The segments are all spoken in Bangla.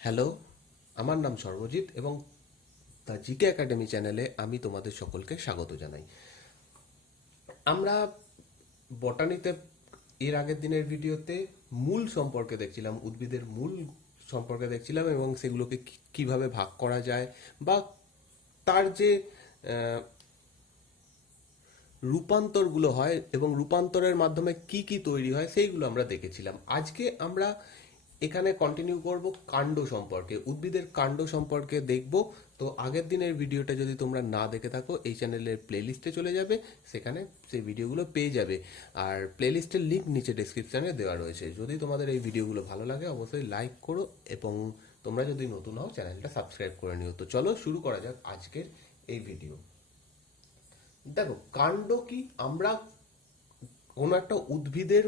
হ্যালো, আমার নাম সর্বজিৎ এবং দ্য জিকে একাডেমি চ্যানেলে আমি তোমাদের সকলকে স্বাগত জানাই। আমরা বটানিতে এর আগের দিনের ভিডিওতে মূল সম্পর্কে দেখছিলাম, উদ্ভিদের মূল সম্পর্কে দেখছিলাম এবং সেগুলোকে কিভাবে ভাগ করা যায় বা তার যে আহ, রূপান্তরগুলো হয় এবং রূপান্তরের মাধ্যমে কি কি তৈরি হয় সেইগুলো আমরা দেখেছিলাম। আজকে আমরা এখানে কন্টিনিউ করব কাণ্ড সম্পর্কে, উদ্ভিদের কাণ্ড সম্পর্কে দেখব। তো আগের দিনের ভিডিওটা যদি তোমরা না দেখে থাকো এই চ্যানেলের প্লেলিস্টে চলে যাবে, সেখানে সেই ভিডিওগুলো পেয়ে যাবে। আর প্লেলিস্টের লিঙ্ক নিচে ডেসক্রিপশনে দেওয়া রয়েছে। যদি তোমাদের এই ভিডিওগুলো ভালো লাগে অবশ্যই লাইক করো এবং তোমরা যদি নতুন হও চ্যানেলটা সাবস্ক্রাইব করে নিও। তো চলো শুরু করা যাক আজকের এই ভিডিও। দেখো, কাণ্ড কি? আমরা কোনো একটা উদ্ভিদের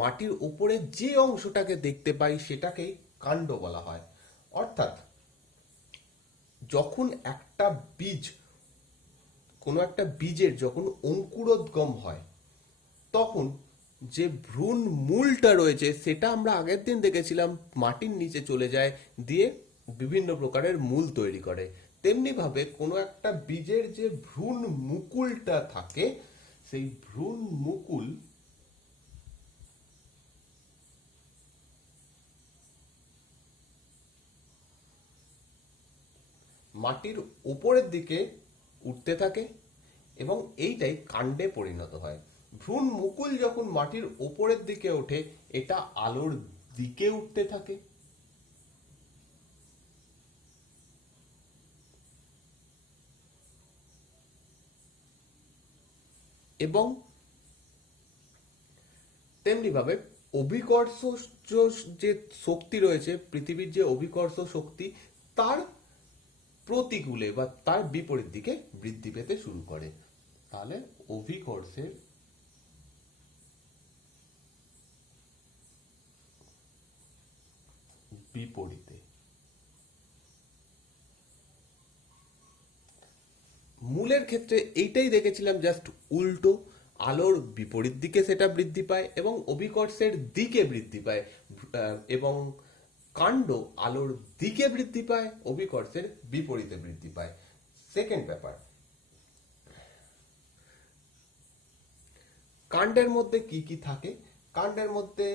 মাটির উপরে যে অংশটাকে দেখতে পাই সেটাকেই কাণ্ড বলা হয়। অর্থাৎ যখন একটা বীজ, কোনো একটা বীজের যখন অঙ্কুরোদ্গম হয় তখন যে ভ্রূণ মূলটা রয়েছে সেটা আমরা আগের দিন দেখেছিলাম মাটির নিচে চলে যায়, দিয়ে বিভিন্ন প্রকারের মূল তৈরি করে। তেমনি ভাবে কোনো একটা বীজের যে ভ্রূণ মুকুলটা থাকে, সেই ভ্রূণ মুকুল মাটির উপরের দিকে উঠতে থাকে এবং এইটাই কাণ্ডে পরিণত হয়। ভ্রূণ মুকুল যখন মাটির উপরের দিকে ওঠে এটা আলোর দিকে উঠতে থাকে এবং তেমনি ভাবে অভিকর্ষ যে শক্তি রয়েছে, পৃথিবীর যে অভিকর্ষ শক্তি, তার প্রতিকূলে বা তার বিপরীত দিকে বৃদ্ধি পেতে শুরু করে। তাহলে অভিকর্ষের বিপরীতে। মূলের ক্ষেত্রে এইটাই দেখেছিলাম, জাস্ট উল্টো, আলোর বিপরীত দিকে সেটা বৃদ্ধি পায় এবং অভিকর্ষের দিকে বৃদ্ধি পায়। এবং কাণ্ড আলোর দিকে বৃদ্ধি পায়, অভিকর্ষের বিপরীতে বৃদ্ধি পায়। সেকেন্ড ব্যাপার, কাণ্ডের মধ্যে কি কি থাকে? কাণ্ডের মধ্যে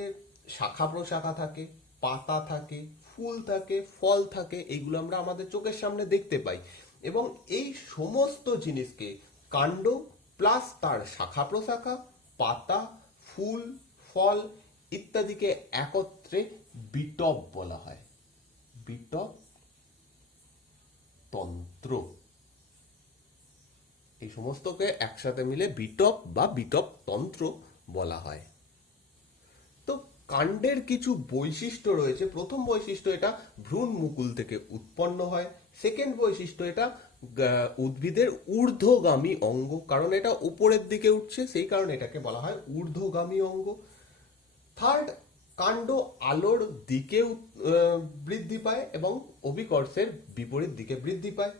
শাখা প্রশাখা থাকে, পাতা থাকে, ফুল থাকে, ফল থাকে। এইগুলো আমরা আমাদের চোখের সামনে দেখতে পাই এবং এই সমস্ত জিনিসকে কাণ্ড প্লাস তার শাখা প্রশাখা, পাতা, ফুল, ফল ইত্যাদিকে একত্রে বিটপ বলা হয়। বিটপ তন্ত্র। এই সমস্তকে একসাথে মিলে বিটপ বা বিটপ তন্ত্র বলা হয়। তো কাণ্ডের কিছু বৈশিষ্ট্য রয়েছে। প্রথম বৈশিষ্ট্য, এটা ভ্রূণ মুকুল থেকে উৎপন্ন হয়। সেকেন্ড বৈশিষ্ট্য, এটা উদ্ভিদের ঊর্ধ্বগামী অঙ্গ, কারণ এটা উপরের দিকে উঠছে সেই কারণে এটাকে বলা হয় ঊর্ধ্বগামী অঙ্গ। থার্ড, কাণ্ড আলোর দিকে বৃদ্ধি পায় এবং অভিকর্ষের বিপরীত দিকে বৃদ্ধি পায়।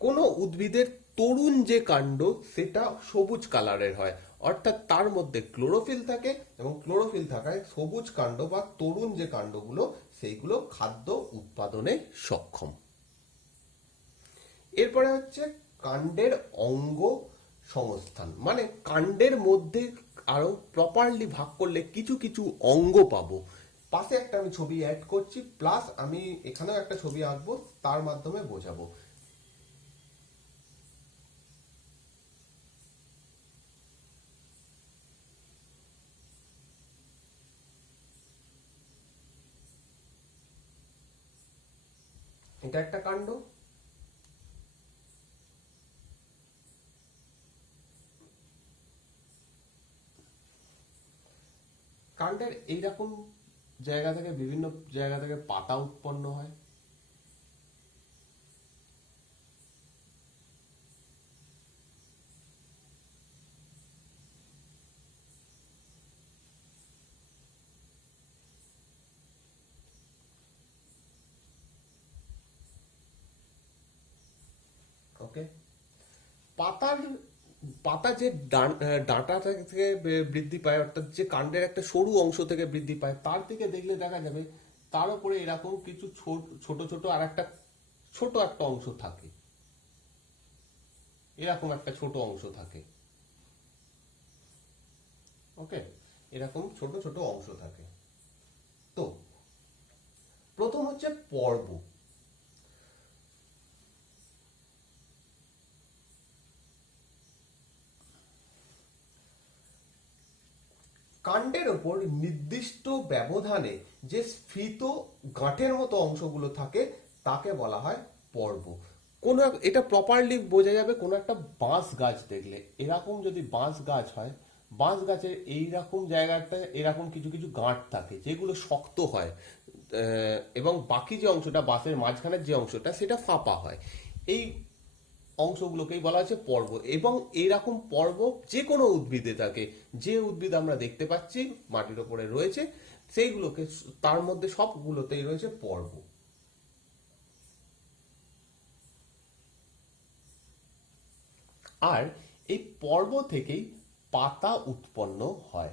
কোনো উদ্ভিদের তরুণ যে কাণ্ড সেটা সবুজ কালারের হয়, অর্থাৎ তার মধ্যে ক্লোরোফিল থাকে এবং ক্লোরোফিল থাকায় সবুজ কাণ্ড বা তরুণ যে কাণ্ডগুলো সেইগুলো খাদ্য উৎপাদনে সক্ষম। এরপরে হচ্ছে কাণ্ডের অঙ্গ সংস্থান, মানে কাণ্ডের মধ্যে আরো প্রপারলি ভাগ করলে কিছু কিছু অঙ্গ পাবো। পাশে একটা আমি ছবি অ্যাড করছি, প্লাস আমি এখানেও একটা ছবি আঁকবো, তার মাধ্যমে বোঝাবো। এটা একটা কাণ্ড, কাণ্ডের এইরকম জায়গা থেকে, বিভিন্ন জায়গা থেকে পাতা উৎপন্ন হয়। ওকে, পাতার পাতা যে ডাঁটা থেকে বৃদ্ধি পায়, অর্থাৎ যে কাণ্ডের একটা সরু অংশ থেকে বৃদ্ধি পায়, তার দিকে দেখলে দেখা যাবে তার উপরে এরকম কিছু ছোট ছোট আর একটা ছোট একটা অংশ থাকে, এরকম একটা ছোট অংশ থাকে। ওকে, এরকম ছোট ছোট অংশ থাকে। তো প্রথম হচ্ছে পর্ব। কাণ্ডের ওপর নির্দিষ্ট ব্যবধানে যে স্ফীত গাঁটের মতো অংশগুলো থাকে তাকে বলা হয় পর্ব। কোনো এটা প্রপারলি বোঝা যাবে কোনো একটা বাঁশ গাছ দেখলে, এরকম যদি বাঁশ গাছ হয়, বাঁশ গাছের এইরকম জায়গাটা এরকম কিছু কিছু গাঁট থাকে যেগুলো শক্ত হয়, এবং বাকি যে অংশটা বাঁশের মাঝখানের যে অংশটা সেটা ফাঁপা হয়। এই অংশগুলোকেই বলা হচ্ছে পর্ব। এবং এইরকম পর্ব যে কোনো উদ্ভিদে থাকে, যে উদ্ভিদ আমরা দেখতে পাচ্ছি মাটির ওপরে রয়েছে সেইগুলোকে, তার মধ্যে সবগুলোতেই রয়েছে পর্ব। আর এই পর্ব থেকেই পাতা উৎপন্ন হয়,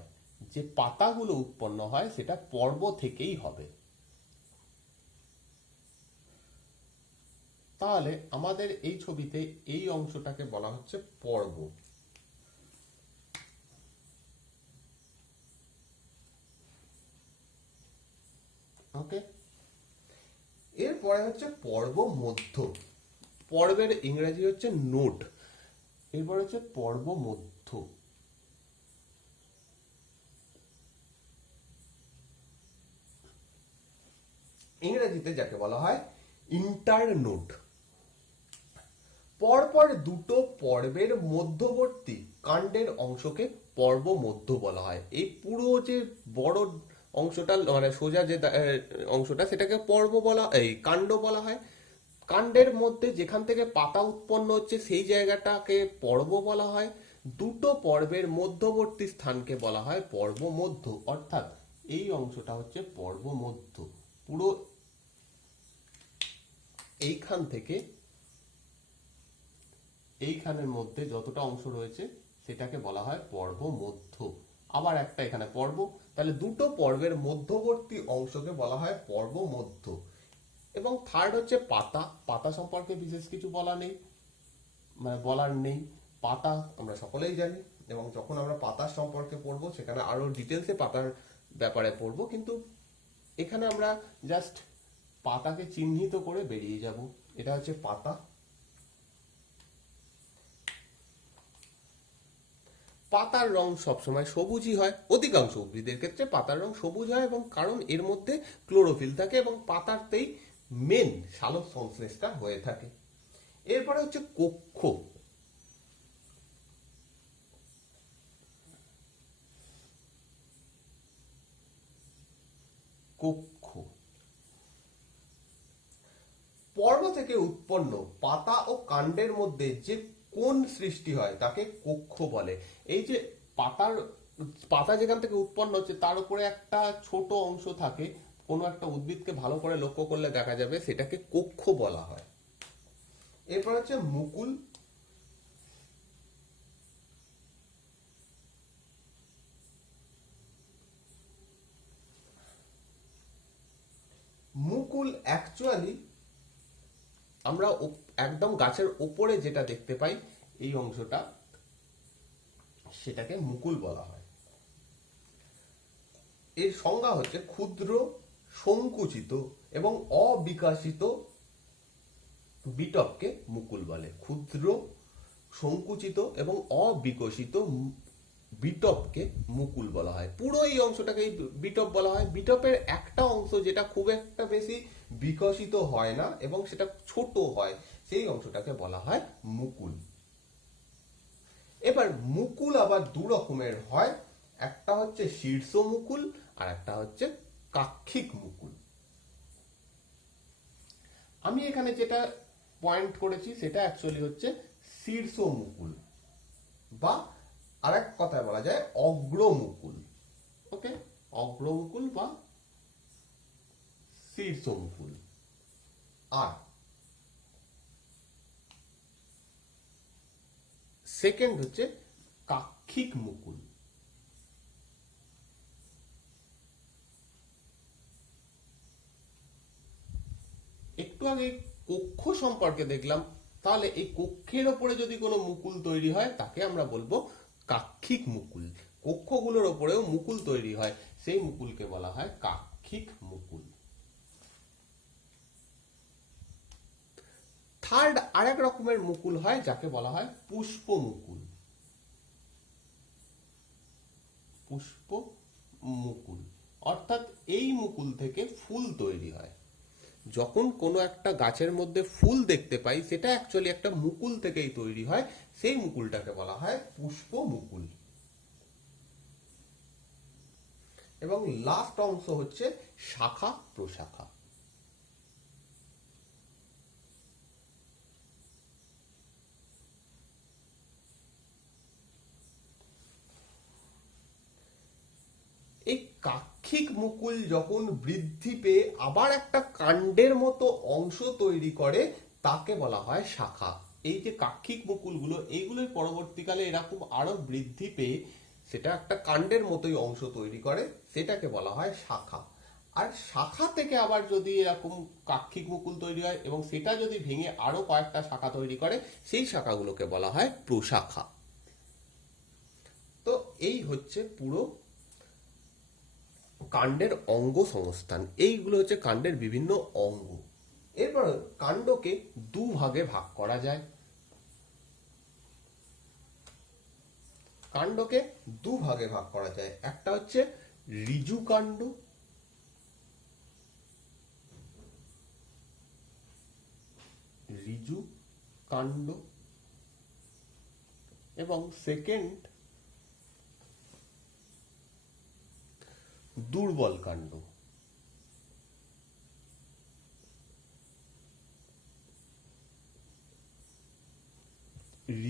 যে পাতাগুলো উৎপন্ন হয় সেটা পর্ব থেকেই হবে। তাহলে আমাদের এই ছবিতে এই অংশটাকে বলা হচ্ছে পর্ব। ওকে, এরপরে হচ্ছে পর্ব মধ্য। পর্বের ইংরেজি হচ্ছে নোড। এরপর হচ্ছে পর্ব মধ্য। ইংরেজিতে যাকে বলা হয় ইন্টারনোড। পরপর দুটো পর্বের মধ্যবর্তী কাণ্ডের অংশকে পর্ব মধ্য বলা হয়। এই পুরো যে বড় অংশটা মানে সোজা যে অংশটা সেটাকে পর্ব বলা, এই কাণ্ড বলা হয়। কাণ্ডের মধ্যে যেখান থেকে পাতা উৎপন্ন হচ্ছে সেই জায়গাটাকে পর্ব বলা হয়। দুটো পর্বের মধ্যবর্তী স্থানকে বলা হয় পর্ব মধ্য, অর্থাৎ এই অংশটা হচ্ছে পর্ব মধ্য। পুরো এইখান থেকে এইখানের মধ্যে যতটা অংশ রয়েছে সেটাকে বলা হয় পর্ব মধ্য। আবার একটা এখানে পর্ব, তাহলে দুটো পর্বের মধ্যবর্তী অংশকে বলা হয় পর্ব মধ্য। এবং থার্ড হচ্ছে পাতা। পাতা সম্পর্কে বিশেষ কিছু বলার নেই। পাতা আমরা সকলেই জানি, এবং যখন আমরা পাতার সম্পর্কে পড়বো সেখানে আরো ডিটেলসে পাতার ব্যাপারে পড়বো, কিন্তু এখানে আমরা জাস্ট পাতাকে চিহ্নিত করে বেরিয়ে যাব। এটা হচ্ছে পাতা। পাতার রং সবসময় সবুজই হয়, অধিকাংশ উদ্ভিদের ক্ষেত্রে পাতার রং সবুজ হয়, এবং কারণ এর মধ্যে ক্লোরোফিল থাকে এবং পাতাতেই মেন সালোক সংশ্লেষটা হয়ে থাকে। এরপরে হচ্ছে কক্ষ। কক্ষ পর্ব থেকে উৎপন্ন পাতা ও কাণ্ডের মধ্যে যে কোণ সৃষ্টি হয় তাকে কক্ষ বলে। এই যে পাতা যেখান থেকে উৎপন্ন হচ্ছে তার উপরে একটা ছোট অংশ থাকে, কোনো একটা উদ্ভিদকে ভালো করে লক্ষ্য করলে দেখা যাবে সেটাকে কক্ষ বলা হয়। এরপর হচ্ছে মুকুল। মুকুল অ্যাকচুয়ালি আমরা একদম গাছের ওপরে যেটা দেখতে পাই এই অংশটা, সেটাকে মুকুল বলা হয়। এর সংজ্ঞা হচ্ছে ক্ষুদ্র, সংকুচিত এবং অবিকশিত বিটপকে মুকুল বলে। ক্ষুদ্র, সংকুচিত এবং অবিকশিত বিটপকে মুকুল বলা হয়। পুরো এই অংশটাকে বিটপ বলা হয়। বিটপের একটা অংশ যেটা খুব একটা বেশি বিকশিত হয় না এবং সেটা ছোট হয়, সেই অংশটাকে বলা হয় মুকুল। এবার মুকুল আবার দু রকমের হয়, একটা হচ্ছে শীর্ষ মুকুল আর একটা হচ্ছে কাক্ষিক মুকুল। আমি এখানে যেটা পয়েন্ট করেছি সেটা অ্যাকচুয়ালি হচ্ছে শীর্ষ মুকুল, বা আরেক কথায় বলা যায় অগ্রমুকুল। ওকে, অগ্রমুকুল বা শীর্ষ মুকুল। আর সেকেন্ড হচ্ছে কাক্ষিক মুকুল। একটু আগে কক্ষ সম্পর্কে দেখলাম, তাহলে এই কক্ষের ওপরে যদি কোনো মুকুল তৈরি হয় তাকে আমরা বলবো কাক্ষিক মুকুল। কক্ষগুলোর ওপরেও মুকুল তৈরি হয়, সেই মুকুলকে বলা হয় কাক্ষিক মুকুল। থার্ড আরেক রকমের মুকুল হয় যাকে বলা হয় পুষ্প মুকুল। পুষ্প মুকুল অর্থাৎ এই মুকুল থেকে ফুল তৈরি হয়। যখন কোনো একটা গাছের মধ্যে ফুল দেখতে পাই সেটা অ্যাকচুয়ালি একটা মুকুল থেকেই তৈরি হয়, সেই মুকুলটাকে বলা হয় পুষ্প মুকুল। এবং লাস্ট অংশ হচ্ছে শাখা প্রশাখা। এই কাক্ষিক মুকুল যখন বৃদ্ধি পেয়ে আবার একটা কাণ্ডের মতো অংশ তৈরি করে তাকে বলা হয় শাখা। এই যে কাক্ষিক মুকুলগুলো, এইগুলোই পরবর্তীকালে এরকম আরো বৃদ্ধি পেয়ে সেটা একটা কাণ্ডের মতোই অংশ তৈরি করে, সেটাকে বলা হয় শাখা। আর শাখা থেকে আবার যদি এরকম কাক্ষিক মুকুল তৈরি হয় এবং সেটা যদি ভেঙে আরো কয়েকটা শাখা তৈরি করে, সেই শাখাগুলোকে বলা হয় প্রশাখা। তো এই হচ্ছে পুরো কাণ্ডের অঙ্গ সংস্থান। এইগুলো হচ্ছে কাণ্ডের বিভিন্ন অঙ্গ। এরপর কাণ্ডকে দুভাগে ভাগ করা যায়। কাণ্ডকে দুভাগে ভাগ করা যায়, একটা হচ্ছে ঋজু কাণ্ড, ঋজু কাণ্ড, এবং সেকেন্ড দুর্বল কাণ্ড।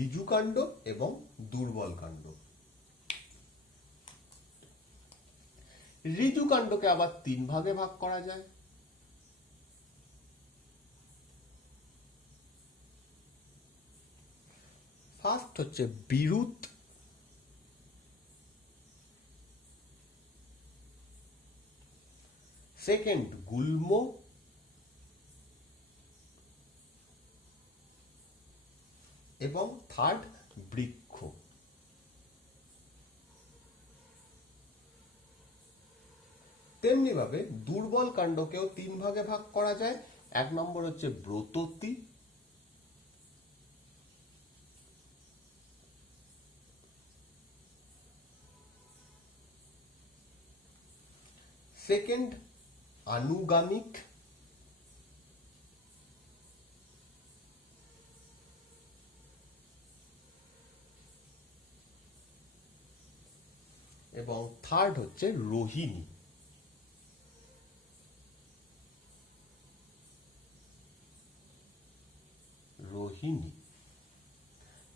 ঋজু কাণ্ড এবং দুর্বল কাণ্ড। ঋজু কাণ্ডকে আবার তিন ভাগে ভাগ করা যায়। ফার্স্ট হচ্ছে বিরুৎ, সেকেন্ড গুল্ম, এবং থার্ড বৃক্ষ। তেমনি ভাবে দুর্বল কাণ্ডকেও তিন ভাগে ভাগ করা যায়। এক নম্বর হচ্ছে ব্রততী, সেকেন্ড আনুগামিক, এবং থার্ড হচ্ছে রোহিণী। রোহিণী।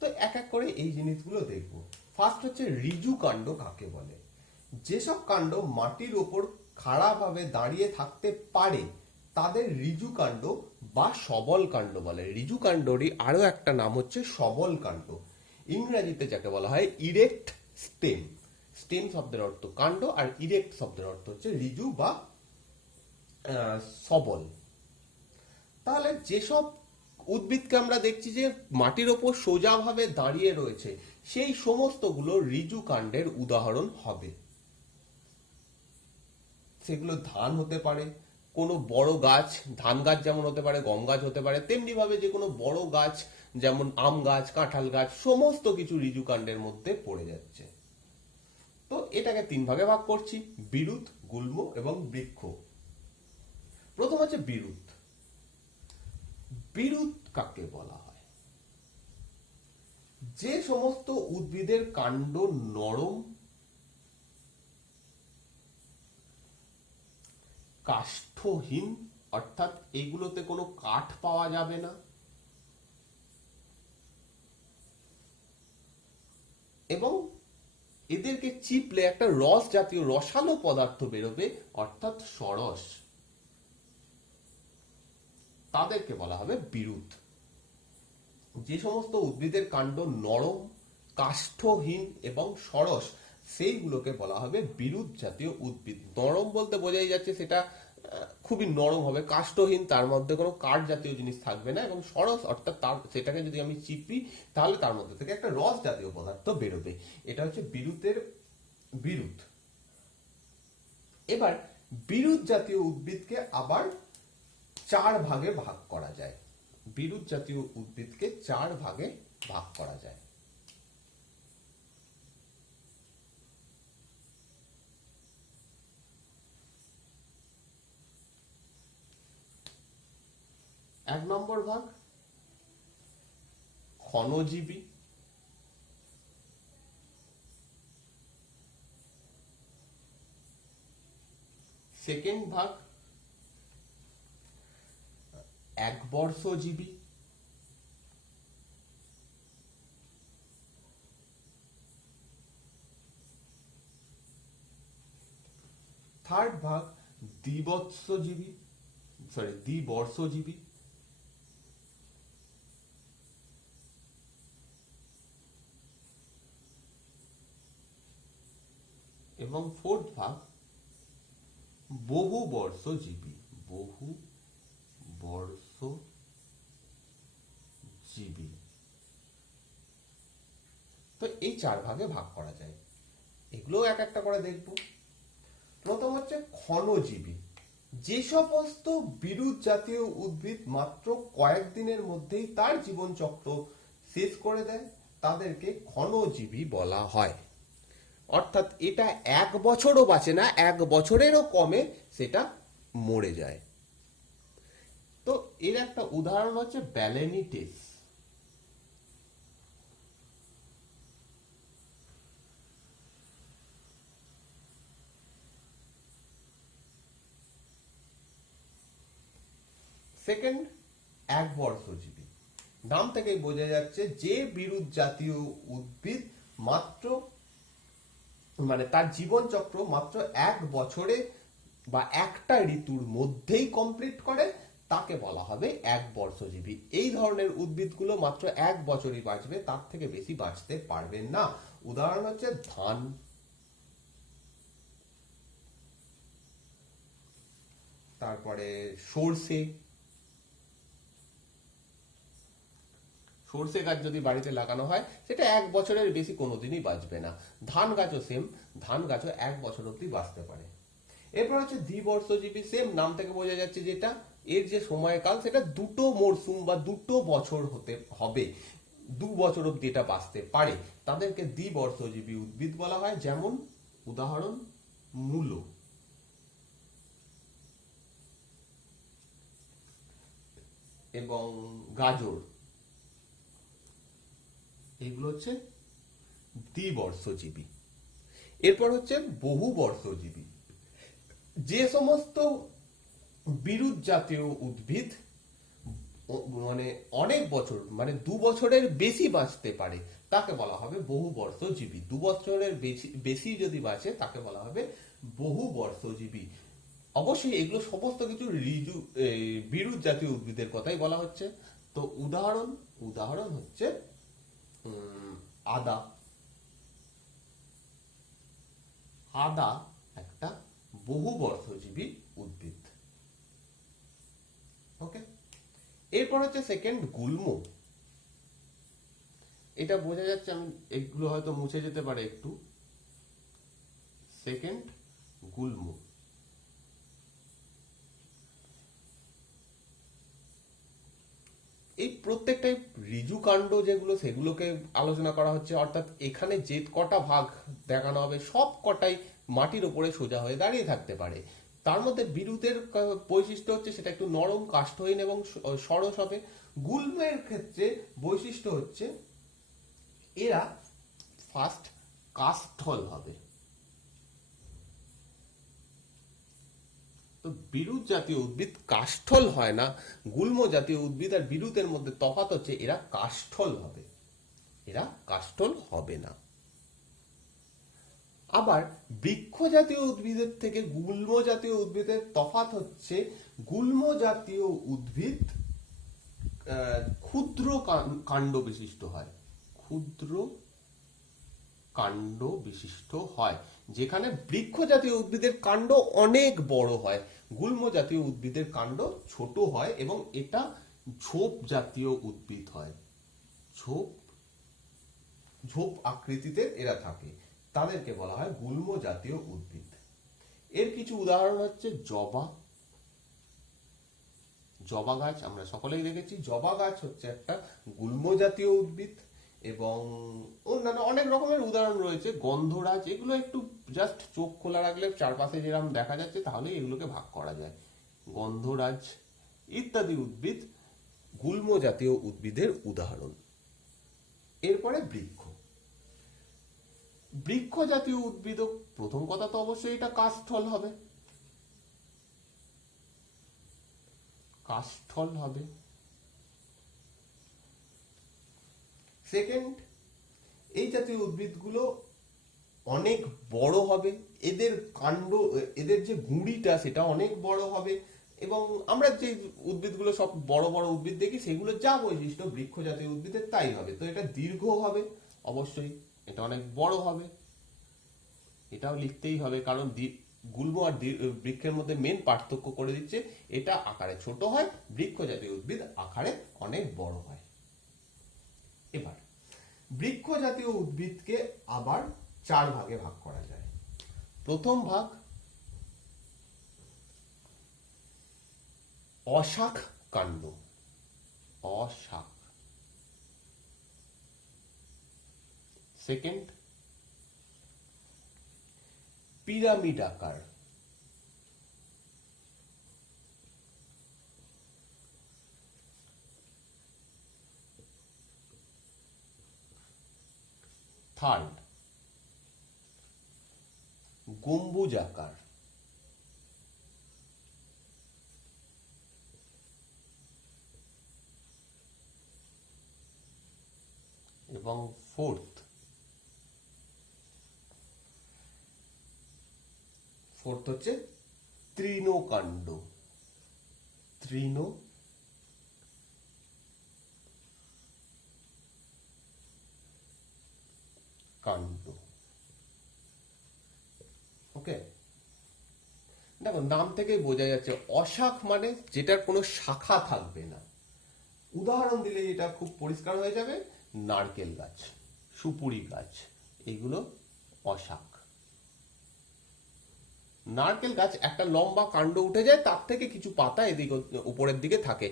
তো এক এক করে এই জিনিসগুলো দেখবো। ফার্স্ট হচ্ছে ঋজু কাণ্ড কাকে বলে। যেসব কাণ্ড মাটির ওপর খাড়াভাবে দাঁড়িয়ে থাকতে পারে তাদের ঋজু কাণ্ড বা সবল কাণ্ড বলে। ঋজু কাণ্ডরই আরো একটা নাম হচ্ছে সবল কাণ্ড। ইংরেজিতে যাকে বলা হয় ইরেক্ট স্টেম। স্টেম শব্দের অর্থ কাণ্ড, আর ইরেক্ট শব্দের অর্থ হচ্ছে ঋজু বা সবল। তাহলে যেসব উদ্ভিদকে আমরা দেখছি যে মাটির ওপর সোজাভাবে দাঁড়িয়ে রয়েছে, সেই সমস্তগুলো ঋজু কাণ্ডের উদাহরণ হবে। সেগুলো ধান হতে পারে, কোনো বড় গাছ, ধান গাছ যেমন হতে পারে, গম গাছ হতে পারে, তেমনি ভাবে যে কোনো বড় গাছ যেমন আম গাছ, কাঁঠাল গাছ, সমস্ত কিছু ঋজু কাণ্ডের মধ্যে পড়ে যাচ্ছে। তো এটাকে তিন ভাগে ভাগ করছি, বিরুৎ, গুল্ম এবং বৃক্ষ। প্রথম হচ্ছে বিরুৎ। বিরুৎ কাকে বলা হয়? যে সমস্ত উদ্ভিদের কাণ্ড নরম, কাষ্ঠহীন, অর্থাৎ এইগুলোতে কোনো কাঠ পাওয়া যাবে না, এবং এদেরকে চিপলে একটা রস জাতীয় রসালো পদার্থ বেরোবে, অর্থাৎ সরস, তাদেরকে বলা হবে বিরুৎ। যে সমস্ত উদ্ভিদের কাণ্ড নরম, কাষ্ঠহীন এবং সরস, সেইগুলোকে বলা হবে বিরুৎ জাতীয় উদ্ভিদ। নরম বলতে বোঝাই যাচ্ছে সেটা খুবই নরম হবে, কাষ্ঠহীন, তার মধ্যে কোনো কাঠ জাতীয় জিনিস থাকবে না, এবং সরস অর্থাৎ তার সেটাকে যদি আমি চিপি তাহলে তার মধ্যে থেকে একটা রস জাতীয় পদার্থ বেরোবে। এটা হচ্ছে বিরুতের বিরুৎ। এবার বিরুৎ জাতীয় উদ্ভিদকে আবার চার ভাগে ভাগ করা যায়। বিরুৎ জাতীয় উদ্ভিদকে চার ভাগে ভাগ করা যায়। এক নম্বর ভাগ ক্ষণজীবী, সেকেন্ড ভাগ একবর্ষজীবী, থার্ড ভাগ দ্বিবর্ষজীবী, এবং ফোর্থ ভাগ বহুবর্ষজীবী। তো এই চার ভাগে ভাগ করা যায়, এগুলো এক একটা করে দেখব। প্রথম হচ্ছে ক্ষণজীবী। যে সমস্ত বিরুৎ জাতীয় উদ্ভিদ মাত্র কয়েকদিনের মধ্যেই তার জীবন চক্র শেষ করে দেয় তাদেরকে ক্ষণজীবী বলা হয়। অর্থাৎ এটা এক বছরও বাঁচে না, এক বছরেরও কমে সেটা মরে যায়। তো এর একটা উদাহরণ হচ্ছে ব্যালেনিটিস। সেকেন্ড একবর্ষজীবী। নাম থেকেই বোঝা যাচ্ছে যে বিরুৎ জাতীয় উদ্ভিদ মাত্র তার জীবন চক্র মাত্র এক বছরে বা একটা ঋতুর মধ্যেই কমপ্লিট করে তাকে বলা হবে একবর্ষজীবী। এই ধরনের উদ্ভিদগুলো মাত্র এক বছরই বাঁচবে, তার থেকে বেশি বাঁচতে পারবে না। উদাহরণ হচ্ছে ধান, তারপরে সর্ষে গাছ যদি বাড়িতে লাগানো হয় সেটা এক বছরের বেশি কোনোদিনই বাঁচবে না। ধান গাছও সেম, ধান গাছও এক বছর অব্দি বাঁচতে পারে। এরপর হচ্ছে দ্বিবর্ষজীবী। সেম নাম থেকে বোঝা যাচ্ছে যেটা এর যে সময়কাল সেটা দুটো মরশুম বা দুটো বছর হতে হবে, 2 বছর অব্দি এটা বাঁচতে পারে, তাদেরকে দ্বিবর্ষজীবী উদ্ভিদ বলা হয়। যেমন উদাহরণ মূলো এবং গাজর, এগুলো হচ্ছে দ্বিবর্ষজীবী। এরপর হচ্ছে বহুবর্ষজীবী। যে সমস্ত বিরুৎ জাতীয় উদ্ভিদ অনেক বছর 2 বছরের বেশি বাঁচতে পারে তাকে বলা হবে বহুবর্ষজীবী। 2 বছরের বেশি যদি বাঁচে তাকে বলা হবে বহুবর্ষজীবী। অবশ্যই এগুলো সমস্ত কিছু বিরুৎ জাতীয় উদ্ভিদের কথাই বলা হচ্ছে। তো উদাহরণ হচ্ছে আদা। আদা একটা বহুবর্ষজীবী উদ্ভিদ। ওকে, এরপর হচ্ছে সেকেন্ড গুল্ম। এটা বোঝা যাচ্ছে, আমি এগুলো হয়তো মুছে যেতে পারে একটু। সেকেন্ড গুল্ম। এই প্রত্যেকটাই ঋজু কাণ্ড যেগুলো সেগুলোকে আলোচনা করা হচ্ছে। অর্থাৎ এখানে যে কটা ভাগ দেখানো হবে সব কটাই মাটির ওপরে সোজা হয়ে দাঁড়িয়ে থাকতে পারে। তার মধ্যে বিরুতের বৈশিষ্ট্য হচ্ছে সেটা একটু নরম, কাষ্ঠহীন এবং সরস হবে। গুল্মের ক্ষেত্রে বৈশিষ্ট্য হচ্ছে এরা ফার্স্ট কাষ্ঠল হবে। তো বিরুৎ জাতীয় উদ্ভিদ কাষ্ঠল হয় না। গুল্ম জাতীয় উদ্ভিদ আর বিরুতের মধ্যে তফাৎ হচ্ছে এরা কাষ্ঠল হবে, এরা কাষ্ঠল হবে না। আবার বৃক্ষ জাতীয় উদ্ভিদের থেকে গুল্ম জাতীয় উদ্ভিদের তফাৎ হচ্ছে গুল্ম জাতীয় উদ্ভিদ ক্ষুদ্র কাণ্ড বিশিষ্ট হয়, ক্ষুদ্র কাণ্ড বিশিষ্ট হয়। যেখানে বৃক্ষ জাতীয় উদ্ভিদের কাণ্ড অনেক বড় হয়, গুল্ম জাতীয় উদ্ভিদের কাণ্ড ছোট হয়, এবং এটা ঝোপ জাতীয় উদ্ভিদ হয়। ঝোপ ঝোপ আকৃতিতে এরা থাকে, তাদেরকে বলা হয় গুল্ম জাতীয় উদ্ভিদ। এর কিছু উদাহরণ হচ্ছে জবা। জবা গাছ আমরা সকলেই দেখেছি। জবা গাছ হচ্ছে একটা গুল্ম জাতীয় উদ্ভিদ, এবং অন্যান্য অনেক রকমের উদাহরণ রয়েছে। গন্ধরাজ, এগুলো একটু জাস্ট চোখ খোলা রাখলে চারপাশে যেরকম দেখা যাচ্ছে তাহলে এগুলোকে ভাগ করা যায়। গন্ধরাজ ইত্যাদি উদ্ভিদ গুল্ম জাতীয় উদ্ভিদের উদাহরণ। এরপরে বৃক্ষ। বৃক্ষ জাতীয় উদ্ভিদ, প্রথম কথা তো অবশ্যই এটা কাষ্ঠল হবে। কাষ্ঠল হবে। সেকেন্ড, এই জাতীয় উদ্ভিদগুলো অনেক বড় হবে, এদের কাণ্ড, এদের যে গুঁড়িটা সেটা অনেক বড় হবে, এবং আমরা যে উদ্ভিদগুলো সব বড় বড় উদ্ভিদ দেখি সেগুলো যা বৈশিষ্ট্য বৃক্ষ জাতীয় উদ্ভিদের তাই হবে। তো এটা দীর্ঘ হবে অবশ্যই, এটা অনেক বড় হবে, এটাও লিখতেই হবে, কারণ গুল্ম আর বৃক্ষের মধ্যে মেন পার্থক্য করে দিচ্ছে, এটা আকারে ছোট হয়, বৃক্ষ জাতীয় উদ্ভিদ আকারে অনেক বড় হয়। এবার বৃক্ষ জাতীয় উদ্ভিদকে আবার 4 ভাগে ভাগ করা যায়। প্রথম ভাগ অশাখ কাণ্ড। অশাখ। সেকেন্ড, পিরামিড আকার। থার্ড, গম্বুজ আকার। এবং ফোর্থ হচ্ছে তৃণকাণ্ড। কাণ্ড। ওকে, দেখো নাম থেকেই বোঝা যাচ্ছে অশাখ মানে যেটার কোনো শাখা থাকবে না। উদাহরণ দিলে এটা খুব পরিষ্কার হয়ে যাবে, নারকেল গাছ, সুপুরি গাছ, এগুলো অশাখ। নারকেল গাছ একটা লম্বা কাণ্ড উঠে যায়, তার থেকে কিছু পাতা এদিক উপরের দিকে থাকে।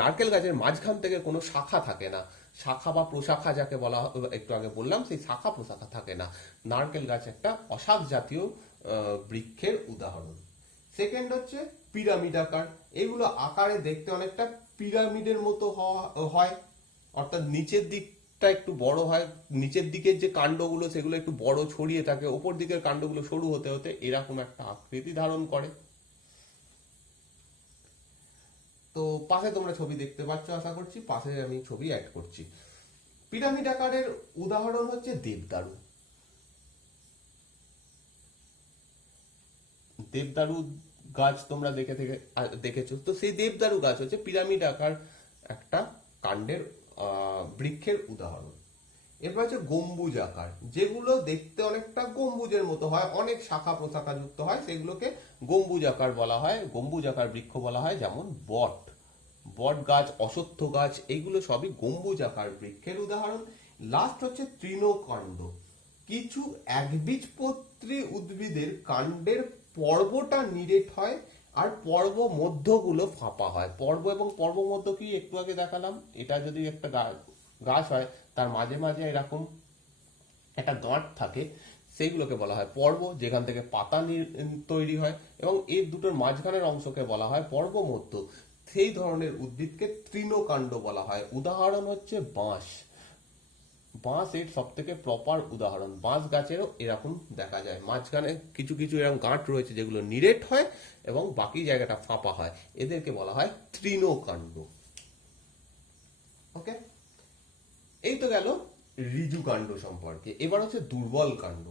নারকেল গাছের মাঝখান থেকে কোনো শাখা থাকে না, শাখা বা প্রশাখা যাকে বলা একটু আগে বললাম, সেই শাখা প্রশাখা থাকে না। নারকেল গাছ একটা অশাখ জাতীয় বৃক্ষের উদাহরণ। সেকেন্ড হচ্ছে পিরামিড আকার। এগুলো আকারে দেখতে অনেকটা পিরামিডের মতো হয়, অর্থাৎ নিচের দিকটা একটু বড় হয়, নিচের দিকের যে কাণ্ডগুলো সেগুলো একটু বড় ছড়িয়ে থাকে, ওপর দিকের কাণ্ডগুলো সরু হতে হতে এরকম একটা আকৃতি ধারণ করে। তো পাশে তোমরা ছবি দেখতে পাচ্ছ, আশা করছি পাশে আমি ছবি অ্যাড করছি। পিরামিড আকারের উদাহরণ হচ্ছে দেবদারু। দেবদারু গাছ তোমরা দেখেছো, তো সেই দেবদারু গাছ হচ্ছে পিরামিড আকার একটা কাণ্ডের বৃক্ষের উদাহরণ। এরপর হচ্ছে গম্বুজ আকার, যেগুলো দেখতে অনেকটা গম্বুজের মতো হয়, অনেক শাখা প্রশাখা যুক্ত হয়, সেগুলোকে গম্বুজ আকার বলা হয়, গম্বুজ আকার বৃক্ষ বলা হয়। যেমন বট গাছ, অশ্বত্থ গাছ, এইগুলো সবই গম্বুজ আকার বৃক্ষের উদাহরণ। লাস্ট হচ্ছে তৃণকাণ্ড। কিছু একবীজপত্রী উদ্ভিদের কাণ্ডের পর্বটা নিরেট হয়, আর পর্ব মধ্যগুলো ফাঁপা হয়। পর্ব এবং পর্ব মধ্য কি একটু আগে দেখালাম, এটা যদি একটা গাছ হয় তার মাঝে মাঝে এরকম একটা গাঁট থাকে, সেইগুলোকে বলা হয় পর্ব, যেখান থেকে পাতা তৈরি হয়, এবং এর দুটোর মাঝখানের অংশকে বলা হয় পর্ব মধ্য। সেই ধরনের উদ্ভিদকে তৃণকাণ্ড বলা হয়। উদাহরণ হচ্ছে বাঁশ। বাঁশ এর সব থেকে প্রপার উদাহরণ। বাঁশ গাছেরও এরকম দেখা যায়, মাঝখানে কিছু কিছু এরকম গাঁট রয়েছে যেগুলো নিরেট হয় এবং বাকি জায়গাটা ফাঁপা হয়, এদেরকে বলা হয় তৃণকাণ্ড। ওকে, এই তো গেল ঋজু কাণ্ড সম্পর্কে। এবার হচ্ছে দুর্বল কাণ্ড,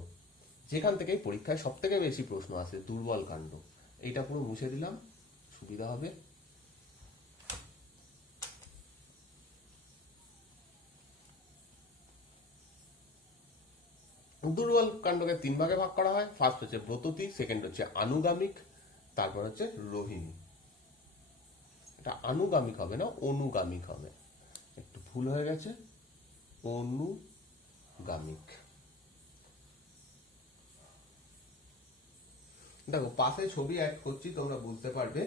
যেখান থেকে পরীক্ষায় সব থেকে বেশি প্রশ্ন আসে, দুর্বল কাণ্ড। এইটা পুরো মুছে দিলাম, সুবিধা হবে। দুর্বল কাণ্ডকে তিন ভাগে ভাগ করা হয়। ফার্স্ট হচ্ছে ব্রততী, সেকেন্ড হচ্ছে আনুগামিক, তারপর হচ্ছে রোহিণী। এটা আনুগামিক হবে না, অনুগামিক হবে, একটু ভুল হয়ে গেছে, অনুগামিক। দেখো পাশে ছবি অ্যাড করছি, তোমরা বুঝতে পারবে।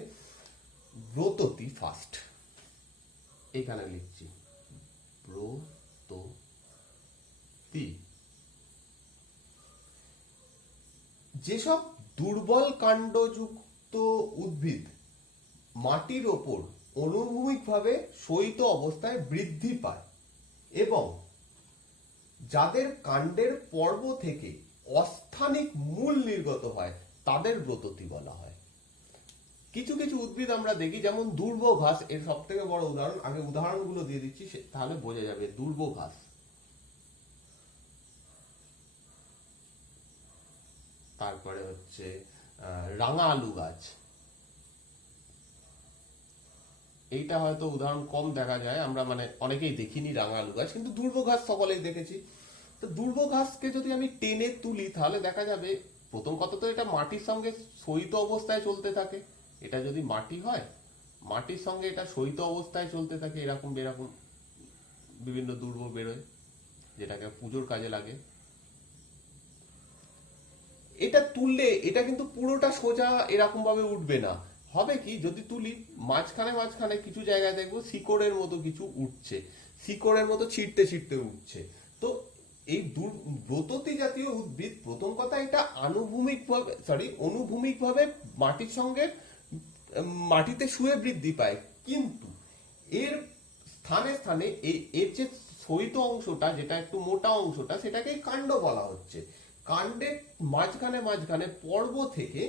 ব্রততী ফার্স্ট, এখানে লিখছি ব্রততী। যেসব দুর্বল কাণ্ডযুক্ত উদ্ভিদ মাটির ওপর অনুভূমিকভাবে শয়িত অবস্থায় বৃদ্ধি পায় এবং যাদের কাণ্ডের পর্ব থেকে অস্থানিক মূল নির্গত হয় তাদের ব্রততী বলা হয়। কিছু কিছু উদ্ভিদ আমরা দেখি, যেমন দুর্ব ঘাস এর সব থেকে বড় উদাহরণ। আগে উদাহরণগুলো দিয়ে দিচ্ছি, তাহলে বোঝা যাবে। দুর্ব ঘাস, তারপরে হচ্ছে রাঙা আলু গাছ। এইটা হয়তো উদাহরণ কম দেখা যায়, আমরা মানে অনেকেই দেখিনি রাঙা আলু গাছ, কিন্তু দুর্ব ঘাস সকলেই দেখেছি। তো দুর্ব ঘাসকে যদি আমি টেনে তুলি তাহলে দেখা যাবে, প্রথম কথা তো এটা মাটির সঙ্গে শয়িত অবস্থায় চলতে থাকে। এটা যদি মাটি হয়, মাটির সঙ্গে এটা শয়িত অবস্থায় চলতে থাকে, এরকম এরকম বিভিন্ন দুর্ব বেরোয়, যেটাকে পুজোর কাজে লাগে। এটা তুললে এটা কিন্তু পুরোটা সোজা এরকম ভাবে উঠবে না। হবে কি, যদি তুলি মাঝখানে মাঝখানে কিছু জায়গায় দেখবো শিকড়ের মতো কিছু উঠছে, শিকড়ের মতো ছিটতে ছিটতে উঠছে। তো এই ব্রততী জাতীয় উদ্ভিদ, প্রথম কথা এটা আনুভূমিক ভাবে অনুভূমিক ভাবে মাটির সঙ্গে মাটিতে শুয়ে বৃদ্ধি পায়, কিন্তু এর স্থানে স্থানে এর যে শয়িত অংশটা, যেটা একটু মোটা অংশটা, সেটাকেই কাণ্ড বলা হচ্ছে। কাণ্ডের মাঝখানে মাঝখানে পর্ব থেকে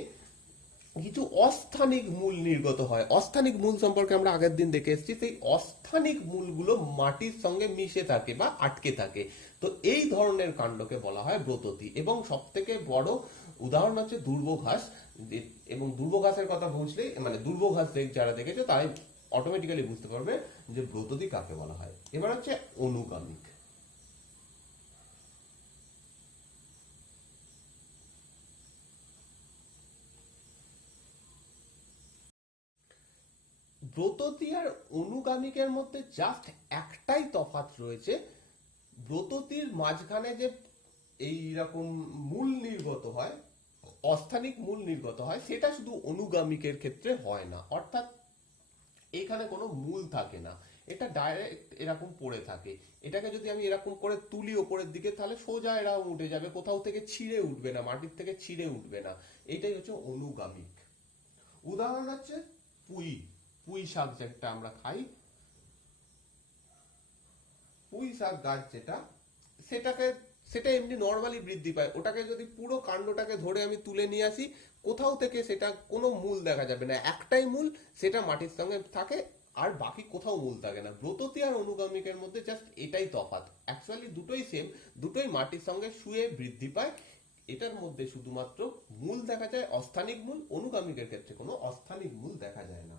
কিছু অস্থানিক মূল নির্গত হয়। অস্থানিক মূল সম্পর্কে আমরা আগের দিন দেখে এসেছি। সেই অস্থানিক মূলগুলো মাটির সঙ্গে মিশে থাকে বা আটকে থাকে। তো এই ধরনের কাণ্ডকে বলা হয় ব্রততী। এবং সব থেকে বড় উদাহরণ হচ্ছে দুর্ব ঘাস। এবং দুর্ব ঘাসের কথা বুঝলেই, মানে দুর্ব ঘাস যারা দেখেছো তাই অটোমেটিক্যালি বুঝতে পারবে যে ব্রততী কাকে বলা হয়। এবার হচ্ছে অনুগামিক। ব্রততী আর অনুগামিকের মধ্যে জাস্ট একটাই তফাৎ রয়েছে। ব্রততীর মাঝখানে যে এইরকম মূল নির্গত হয়, অস্থানিক মূল নির্গত হয়, সেটা শুধু অনুগামিকের ক্ষেত্রে হয় না। অর্থাৎ এখানে কোনো মূল থাকে না, এটা ডাইরেক্ট এরকম পড়ে থাকে। এটাকে যদি আমি এরকম করে তুলি ওপরের দিকে, তাহলে সোজা এরকম উঠে যাবে, কোথাও থেকে ছিঁড়ে উঠবে না, মাটির থেকে ছিঁড়ে উঠবে না। এটাই হচ্ছে অনুগামিক। উদাহরণ হচ্ছে পুঁই। পুঁই শাক যেটা আমরা খাই, পুঁই শাক গাছ যেটা, সেটাকে সেটা এমনি নর্মালি বৃদ্ধি পায়। ওটাকে যদি পুরো কাণ্ডটাকে ধরে আমি তুলে নিয়ে আসি, কোথাও থেকে সেটা কোনো মূল দেখা যাবে না, একটাই মূল, সেটা মাটির সঙ্গে থাকে, আর বাকি কোথাও মূল থাকে না। ব্রততী আর অনুগামিকের মধ্যে জাস্ট এটাই তফাৎ। অ্যাকচুয়ালি দুটোই সেম, দুটোই মাটির সঙ্গে শুয়ে বৃদ্ধি পায়। এটার মধ্যে শুধুমাত্র মূল দেখা যায় অস্থানিক মূল, অনুগামিকের ক্ষেত্রে কোনো অস্থানিক মূল দেখা যায় না।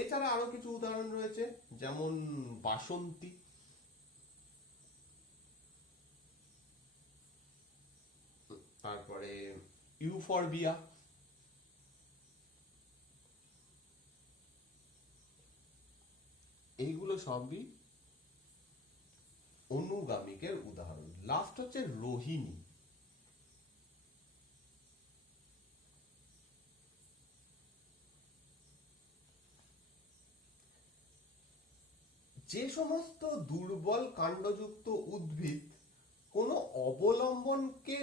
এছাড়া আরো কিছু উদাহরণ রয়েছে, যেমন বাসন্তী, তারপরে ইউফরবিয়া। এইগুলো সবই অনুগামিকের উদাহরণ। লাস্ট হচ্ছে রোহিণী। যে সমস্ত দুর্বল কাণ্ডযুক্ত উদ্ভিদ কোনো অবলম্বনকে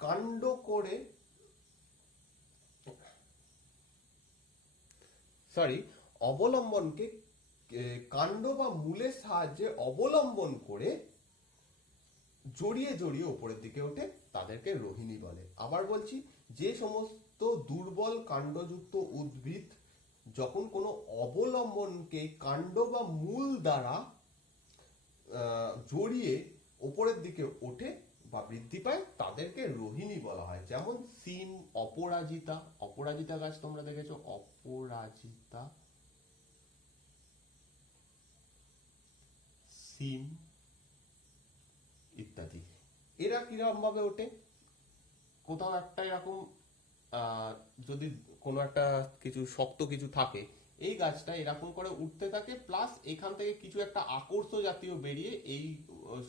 কাণ্ড করে, সরি, অবলম্বনকে কাণ্ড বা মূলের সাহায্যে অবলম্বন করে জড়িয়ে জড়িয়ে উপরের দিকে ওঠে, তাদেরকে রোহিণী বলে। আবার বলছি, যে সমস্ত দুর্বল কাণ্ডযুক্ত উদ্ভিদ যখন কোনো অবলম্বনকে কাণ্ড বা মূল দ্বারা জড়িয়ে উপরের দিকে ওঠে বা বৃদ্ধি পায়, তাদেরকে রোহিণী বলা হয়। যেমন সিম, অপরাজিতা। অপরাজিতা গাছ তোমরা দেখেছো? অপরাজিতা, সিম ইত্যাদি। এরা কিরকম ভাবে ওঠে, কোথাও একটা এরকম যদি কোনো একটা কিছু শক্ত কিছু থাকে, এই গাছটা এরকম করে উঠতে থাকে, প্লাস এখান থেকে কিছু একটা আকর্ষ জাতীয় বেরিয়ে এই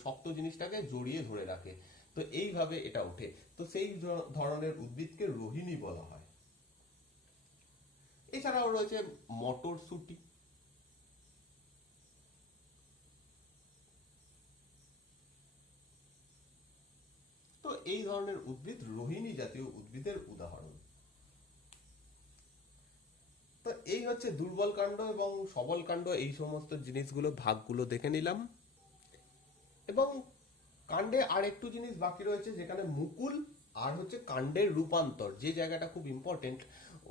শক্ত জিনিসটাকে জড়িয়ে ধরে রাখে। তো এইভাবে এটা ওঠে। তো সেই ধরনের উদ্ভিদকে রোহিণী বলা হয়। এছাড়াও রয়েছে মটরশুঁটি। তো এই ধরনের উদ্ভিদ রোহিণী জাতীয় উদ্ভিদের উদাহরণ। তো এই হচ্ছে দুর্বল কাণ্ড এবং সবল কাণ্ড, এই সমস্ত জিনিসগুলো ভাগগুলো দেখে নিলাম। এবং কাণ্ডে আর একটু জিনিস বাকি রয়েছে, যেখানে মুকুল আর হচ্ছে কাণ্ডের রূপান্তর, যে জায়গাটা খুব ইম্পর্টেন্ট,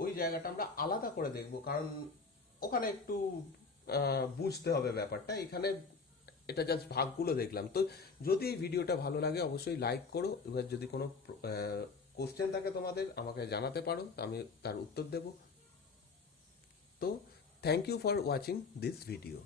ওই জায়গাটা আমরা আলাদা করে দেখব, কারণ ওখানে একটু বুঝতে হবে ব্যাপারটা। এখানে এটা জাস্ট ভাগগুলো দেখলাম। তো যদি এই ভিডিওটা ভালো লাগে অবশ্যই লাইক করো। এবার যদি কোনো কোশ্চেন থাকে তোমাদের আমাকে জানাতে পারো, আমি তার উত্তর দেব। তো thank you for watching this video.